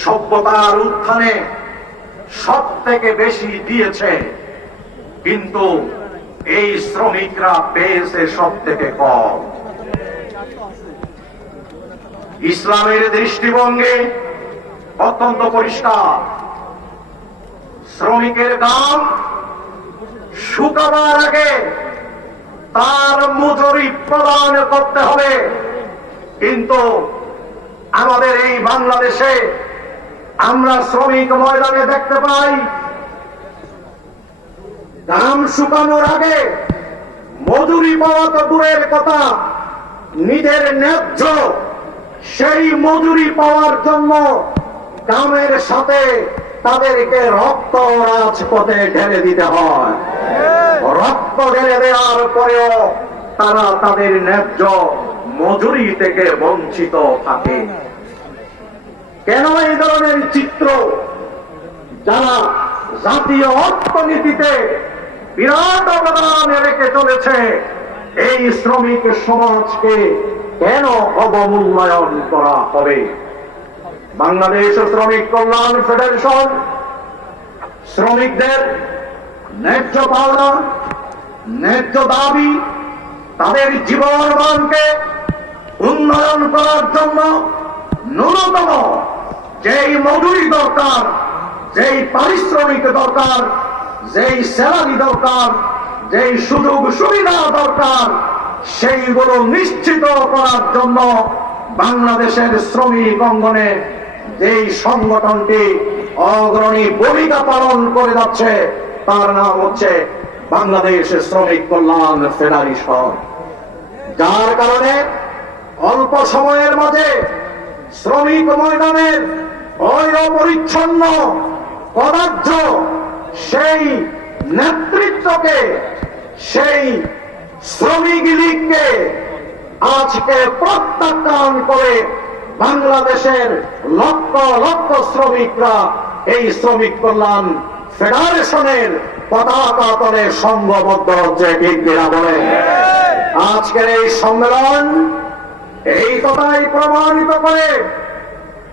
সভ্যতার উত্থানে সব থেকে বেশি দিয়েছে, কিন্তু এই শ্রমিকরা পেয়েছে সব থেকে কম। ইসলামের দৃষ্টিভঙ্গি অত্যন্ত পরিষ্কার। শ্রমিকের গাম শুকাবার আগে তার মজুরি প্রদান করতে হবে। কিন্তু আমাদের এই বাংলাদেশে আমরা শ্রমিক ময়দানে দেখতে পাই, গাম শুকানোর আগে মজুরি পাওয়া তো দূরের কথা, নিজের ন্যায্য সেই মজুরি পাওয়ার জন্য গামের সাথে তাদেরকে রক্ত রাজপথে ঢেলে দিতে হয়। রক্ত ঢেলে দেওয়ার পরেও তারা তাদের ন্যায্য মজুরি থেকে বঞ্চিত থাকে। কেন এই ধরনের চিত্র? যারা জাতীয় অর্থনীতিতে বিরাট অবদান রেখে চলেছে, এই শ্রমিক সমাজকে কেন অবমূল্যায়ন করা হবে? বাংলাদেশ শ্রমিক কল্যাণ ফেডারেশন শ্রমিকদের ন্যায্য পাওনা, ন্যায্য দাবি, তাদের জীবনমানকে উন্নয়ন করার জন্য ন্যূনতম যেই মজুরি দরকার, যেই পারিশ্রমিক দরকার, যেই স্যালারি দরকার, যেই সুযোগ সুবিধা দরকার, সেইগুলো নিশ্চিত করার জন্য বাংলাদেশের শ্রমিক অঙ্গনে যেই সংগঠনটি অগ্রণী ভূমিকা পালন করে যাচ্ছে, তার নাম হচ্ছে বাংলাদেশ শ্রমিক কল্যাণ ফেডারেশন। যার কারণে অল্প সময়ের মাঝে শ্রমিক ময়দানের ওই অপরিচ্ছন্ন কদার্য সেই নেতৃত্বকে, সেই শ্রমিক লীগকে আজকে প্রত্যাখ্যান করে বাংলাদেশের লক্ষ লক্ষ শ্রমিকরা এই শ্রমিক কল্যাণ ফেডারেশনের পতাকা তলে সংঘবদ্ধ হচ্ছে। ঠিক কিনা বলে? আজকের এই সম্মেলন এই কথাই প্রমাণিত করে